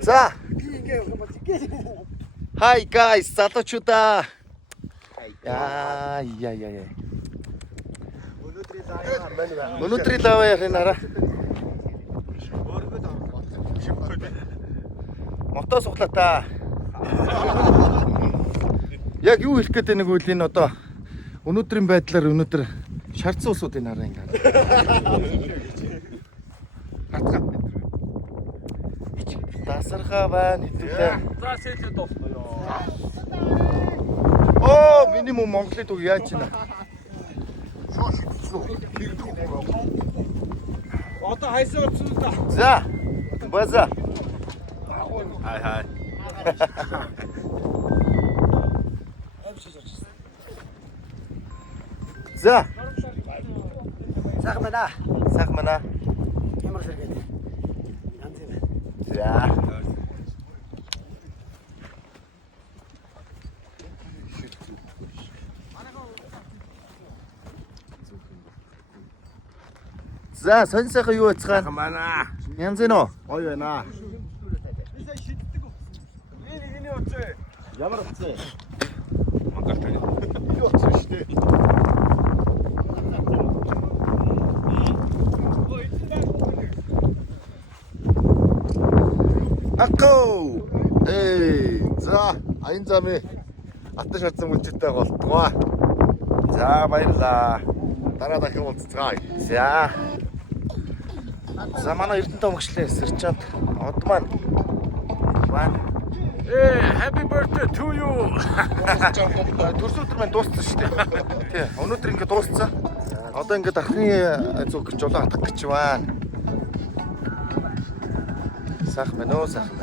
За. Hi guys, залуучуудаа. Яа. Өнөөдрийн лав яринараа. Мотоо суглаа та. Яг юу хэлэх гээд нэг үйл энэ одоо өнөөдрийн байдлаар өнөөдөр шаардсан улсуудын хараа ингээд. Тасархаа байна хэдүүлээ. За сэлээ дуусна ёо. Оо, минимум Монголын төг яаж байна? Одоо хайсаа очсон да. За. База. Хай. За. Сайхан байна. Сайхан байна. Ямар сэргээд. Янз юм. За. За, сонь сайхан юу яцгаана? Сайхан байна. Янз нь уу? Гоё байна. Ямар утсан? Мангар тань. Юу утсан шүү дээ. Акко! За, аян замын алтан шатсан мөнчтэй болтгоо. За, баярлаа. Дараа дахин уулзцгаая. За. За, манай Эрдэнэ томгчлээ Сэрчанд од маань. Happy birthday to you. Төрс өдөр маань дууссан шүү дээ. Тий, өнөөдөр ингээд дууссан. Одоо ингээд ахны зүг гэж жолоо хатах гэж байна. Сайхан байна уу, сайхан.